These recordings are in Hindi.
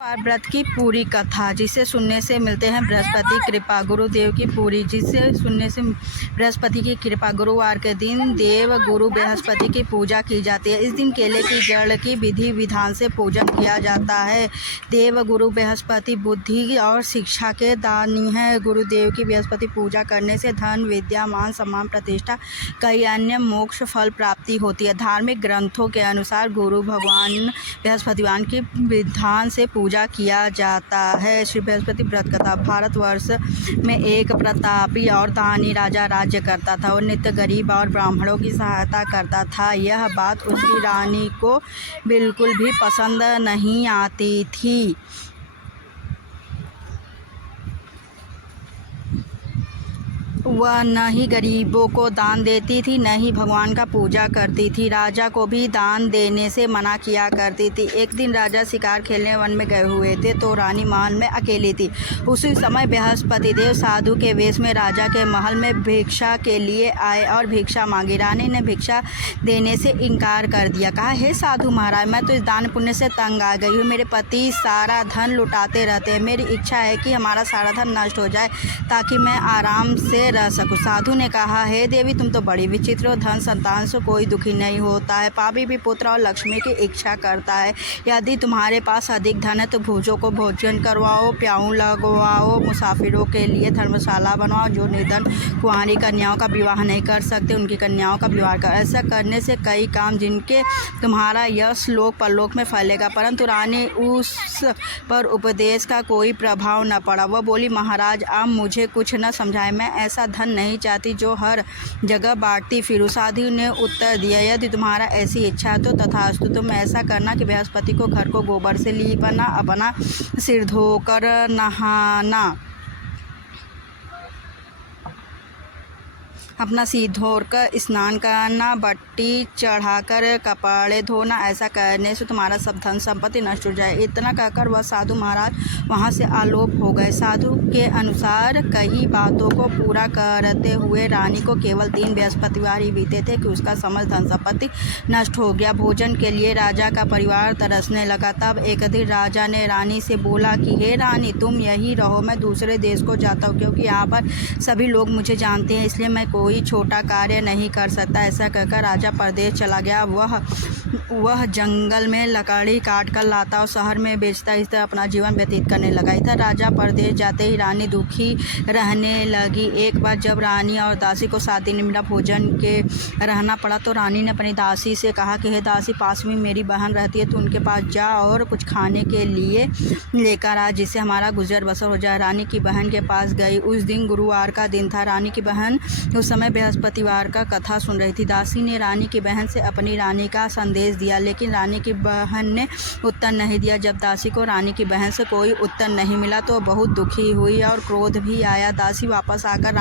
और व्रत की पूरी कथा जिसे सुनने से मिलते हैं बृहस्पति कृपा। गुरुदेव की पूरी जिसे सुनने से बृहस्पति की कृपा। गुरुवार के दिन देव गुरु बृहस्पति की पूजा की जाती है। इस दिन केले की जड़ की विधि विधान से पूजन किया जाता है। देव गुरु बृहस्पति बुद्धि और शिक्षा के दानी हैं। गुरुदेव की बृहस्पति पूजा करने से धन विद्या मान सम्मान प्रतिष्ठा कई अन्य मोक्ष फल प्राप्ति होती है। धार्मिक ग्रंथों के अनुसार गुरु भगवान बृहस्पतिवान की विधान से पूजा किया जाता है। श्री बृहस्पति व्रत कथा। भारतवर्ष में एक प्रतापी और दानी राजा राज्य करता था और नित्य गरीब और ब्राह्मणों की सहायता करता था। यह बात उसकी रानी को बिल्कुल भी पसंद नहीं आती थी। वह न ही गरीबों को दान देती थी न ही भगवान का पूजा करती थी। राजा को भी दान देने से मना किया करती थी। एक दिन राजा शिकार खेलने वन में गए हुए थे तो रानी महल में अकेली थी। उसी समय बृहस्पति देव साधु के वेश में राजा के महल में भिक्षा के लिए आए और भिक्षा मांगी। रानी ने भिक्षा देने से इनकार कर दिया। कहा, हे साधु महाराज, मैं तो इस दान पुण्य से तंग आ गई हूँ। मेरे पति सारा धन लुटाते रहते हैं। मेरी इच्छा है कि हमारा सारा धन नष्ट हो जाए ताकि मैं आराम से रह सकूं। साधु ने कहा, हे देवी, तुम तो बड़ी विचित्र हो। धन संतान से कोई दुखी नहीं होता है। पापी भी पुत्र और लक्ष्मी की इच्छा करता है। यदि तुम्हारे पास अधिक धन है तो भूजों को भोजन करवाओ, प्याऊ लगवाओ, मुसाफिरों के लिए धर्मशाला बनवाओ। जो निर्धन कुंवारी कन्याओं का विवाह नहीं कर सकते उनकी कन्याओं का विवाह कर। ऐसा करने से कई काम जिनके तुम्हारा यश लोक परलोक में फैलेगा। परंतु रानी उस पर उपदेश का कोई प्रभाव न पड़ा। वह बोली, महाराज, आप मुझे कुछ न समझाए। मैं ऐसा धन नहीं चाहती जो हर जगह बांटती फिरूं। साधु ने उत्तर दिया, यदि तुम्हारा ऐसी इच्छा है तो तथास्तु। तुम ऐसा करना कि बृहस्पति को घर को गोबर से लीपना, अपना सिर धोकर नहाना, अपना सिर धोकर स्नान करना, बट्टी चढ़ाकर कपड़े धोना। ऐसा करने से तुम्हारा सब धन संपत्ति नष्ट हो जाए। इतना कहकर वह साधु महाराज वहाँ से आलोप हो गए। साधु के अनुसार कई बातों को पूरा करते हुए रानी को केवल 3 बृहस्पतिवार ही बीते थे कि उसका समस्त धन संपत्ति नष्ट हो गया। भोजन के लिए राजा का परिवार तरसने लगा। तब एक दिन राजा ने रानी से बोला कि हे रानी, तुम यहीं रहो, मैं दूसरे देश को जाता हूँ क्योंकि यहाँ पर सभी लोग मुझे जानते हैं, इसलिए मैं कोई छोटा कार्य नहीं कर सकता। ऐसा कहकर राजा परदेश चला गया। वह जंगल में लकड़ी काट कर लाता और शहर में बेचता। इस तरह अपना जीवन व्यतीत करने लगा। इधर राजा परदेश जाते ही रानी दुखी रहने लगी। एक बार जब रानी और दासी को 7 दिन बिना भोजन के रहना पड़ा तो रानी ने अपनी दासी से कहा कि हे दासी, पास में मेरी बहन रहती है, तो उनके पास जा और कुछ खाने के लिए लेकर आ जिससे हमारा गुजर बसर हो जाए। रानी की बहन के पास गई। उस दिन गुरुवार का दिन था। रानी की बहन उस समय बृहस्पतिवार का कथा सुन रही थी। दासी ने रानी की बहन से अपनी रानी का संदेश दिया, लेकिन रानी की बहन ने उत्तर नहीं दिया। जब दासी को रानी की बहन से कोई उत्तर नहीं मिला तो बहुत दुखी हुई और क्रोध भी आया। दासी वापस आकर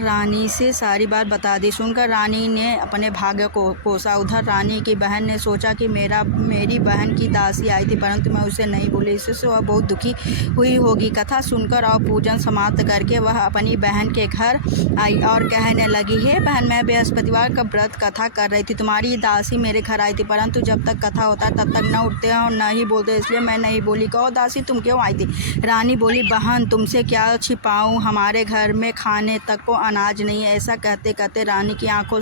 रानी से सारी बात बता दी। सुनकर रानी ने अपने भाग्य को कोसा। उधर रानी की बहन ने सोचा कि मेरी बहन की दासी आई थी परंतु मैं उसे नहीं बोली, इससे वह बहुत दुखी हुई होगी। कथा सुनकर और पूजन समाप्त करके वह अपनी बहन के घर आई और कहने लगी, हे बहन, मैं बृहस्पतिवार का व्रत कथा कर रही थी। तुम्हारी दासी मेरे घर आई थी परंतु जब तक कथा होता है तब तक न उठते हैं और न ही बोलते, इसलिए मैं नहीं बोली। कहो दासी, तुम क्यों आई थी? रानी बोली, बहन, तुमसे क्या छिपाऊं, हमारे घर में खाने तक को अनाज नहीं है। ऐसा कहते कहते रानी की आंखों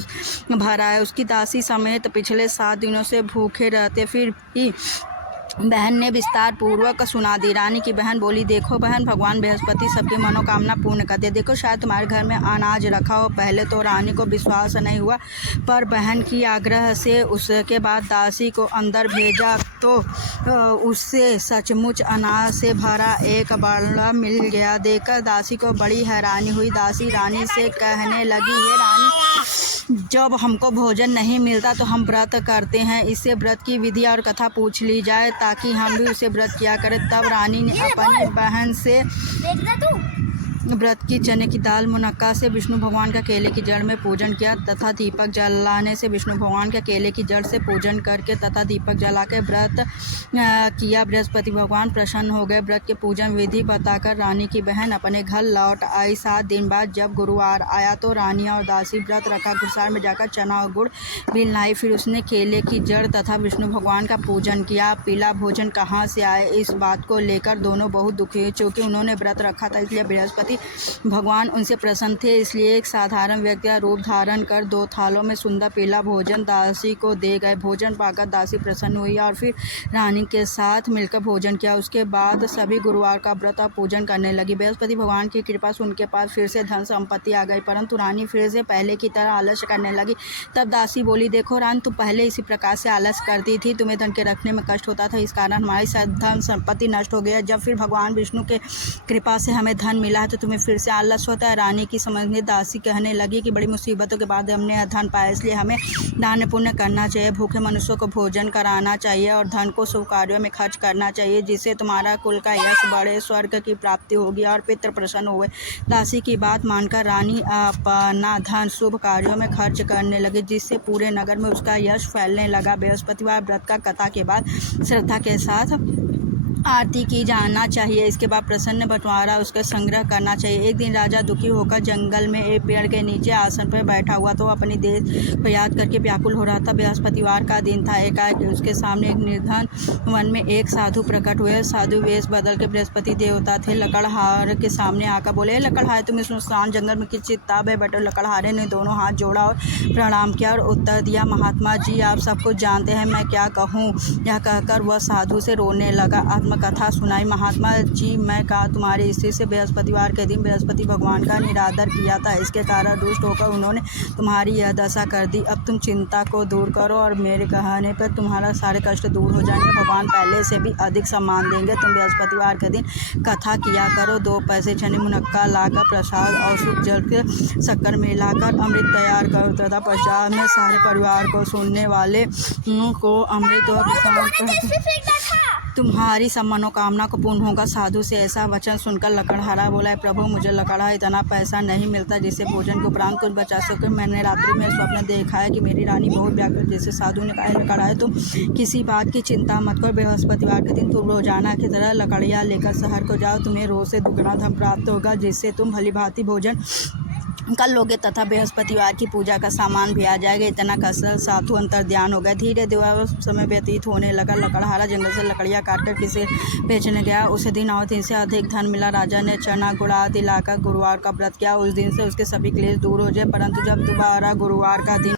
भर आए। उसकी दासी समेत पिछले 7 दिनों से भूखे रहते फिर भी बहन ने विस्तार पूर्वक सुना दी। रानी की बहन बोली, देखो बहन, भगवान बृहस्पति सबकी मनोकामना पूर्ण करते। देखो, शायद तुम्हारे घर में अनाज रखा हो। पहले तो रानी को विश्वास नहीं हुआ, पर बहन की आग्रह से उसके बाद दासी को अंदर भेजा तो उससे सचमुच अनाज से भरा एक बड़ा मिल गया। देखकर दासी को बड़ी हैरानी हुई। दासी रानी से कहने लगी, हे रानी, जब हमको भोजन नहीं मिलता तो हम व्रत करते हैं। इससे व्रत की विधि और कथा पूछ ली जाए ताकि हम भी उसे व्रत किया करें। तब रानी ने अपनी बहन से व्रत की चने की दाल मुनक्का से विष्णु भगवान का केले की जड़ में पूजन किया तथा दीपक जलाने से विष्णु भगवान का केले की जड़ से पूजन करके तथा दीपक जला के व्रत किया। बृहस्पति भगवान प्रसन्न हो गए। व्रत के पूजन विधि बताकर रानी की बहन अपने घर लौट आई। 7 दिन बाद जब गुरुवार आया तो रानी और दासी व्रत रखा। गुरसार में जाकर चना और गुड़ भी लाई। फिर उसने केले की जड़ तथा विष्णु भगवान का पूजन किया। पीला भोजन कहाँ से आए, इस बात को लेकर दोनों बहुत दुखी हुए। चूँकि उन्होंने व्रत रखा था इसलिए बृहस्पति भगवान उनसे प्रसन्न थे, इसलिए एक साधारण व्यक्ति का रूप धारण कर 2 थालों में सुंदर पीला भोजन दासी को दे गए। भोजन पाकर दासी प्रसन्न हुई और फिर रानी के साथ मिलकर भोजन किया। उसके बाद सभी गुरुवार का व्रत और पूजन करने लगी। बृहस्पति भगवान की कृपा से उनके पास फिर से धन संपत्ति आ गई, परंतु रानी फिर से पहले की तरह आलस्य करने लगी। तब दासी बोली, देखो रानी, तुम पहले इसी प्रकार से आलस्य करती थी, तुम्हें धन के रखने में कष्ट होता था, इस कारण हमारी धन संपत्ति नष्ट हो गया। जब फिर भगवान विष्णु के कृपा से हमें धन मिला है तो तुम्हें फिर से आलस होता है। रानी की समझने दासी कहने लगी कि बड़ी मुसीबतों के बाद हमने धन पाया, इसलिए हमें दान पुण्य करना चाहिए, भूखे मनुष्यों को भोजन कराना चाहिए और धन को शुभ कार्यों में खर्च करना चाहिए, जिससे तुम्हारा कुल का यश बढ़े, स्वर्ग की प्राप्ति होगी और पितृ प्रसन्न हुए। दासी की बात मानकर रानी अपना धन शुभ कार्यों में खर्च करने लगी, जिससे पूरे नगर में उसका यश फैलने लगा। बृहस्पतिवार व्रत का कथा के बाद श्रद्धा के साथ आरती की जाना चाहिए। इसके बाद प्रसन्न बंटवारा उसका संग्रह करना चाहिए। एक दिन राजा दुखी होकर जंगल में एक पेड़ के नीचे आसन पर बैठा हुआ तो अपनी देश को याद करके व्याकुल हो रहा था। बृहस्पतिवार का दिन था। एकाएक उसके सामने एक निर्धन वन में एक साधु प्रकट हुए। साधु वेश बदल के बृहस्पति देवता थे। लकड़हार के सामने आकर बोले, लकड़हारे, तुम इस सुनसान जंगल में किस चिंता में बैठे? लकड़हारे ने दोनों हाथ जोड़ा और प्रणाम किया और उत्तर दिया, महात्मा जी, आप सब कुछ जानते हैं, मैं क्या कहूँ। यह कहकर वह साधु से रोने लगा। कथा सुनाई। महात्मा जी, मैं कहा तुम्हारी स्त्री से बृहस्पतिवार के दिन बृहस्पति भगवान का निरादर किया था, इसके कारण रुष्ट होकर उन्होंने तुम्हारी यह दशा कर दी। अब तुम चिंता को दूर करो और मेरे कहने पर तुम्हारा सारे कष्ट दूर हो जाएंगे। भगवान पहले से भी अधिक सम्मान देंगे। तुम बृहस्पतिवार के दिन कथा किया करो। 2 पैसे चने मुनक्का लाकर प्रसाद और शुद्ध जल के शक्कर मिलाकर अमृत तैयार करो तथा पश्चात में सारे परिवार को सुनने वाले को अमृत और तुम्हारी सब मनोकामना को पूर्ण होगा। साधु से ऐसा वचन सुनकर लकड़हारा बोला, प्रभु, मुझे लकड़ा इतना पैसा नहीं मिलता जिससे भोजन के उपरांत कुछ बचा सके। मैंने रात्रि में स्वप्न देखा है कि मेरी रानी बहुत व्याकुल। जैसे साधु ने कहा, लकड़ा है, तुम किसी बात की चिंता मत करो। बृहस्पतिवार के दिन तुम रोजाना की तरह लकड़ियाँ लेकर शहर को जाओ। तुम्हें रोज से दुगना धन प्राप्त होगा, जिससे तुम भली भांति भोजन कर लोगे तथा बृहस्पतिवार की पूजा का सामान भी आ जाएगा। इतना कसर साधु अंतर ध्यान हो गया। धीरे धीरे समय व्यतीत होने लगा। लकड़हारा जंगल से लकड़ियाँ काटकर किसे बेचने गया। उसे दिन और 3 से अधिक धन मिला। राजा ने चना गुड़ आदि लाकर गुरुवार का व्रत किया। उस दिन से उसके सभी क्लेश दूर हो जाए। परंतु जब दोबारा गुरुवार का दिन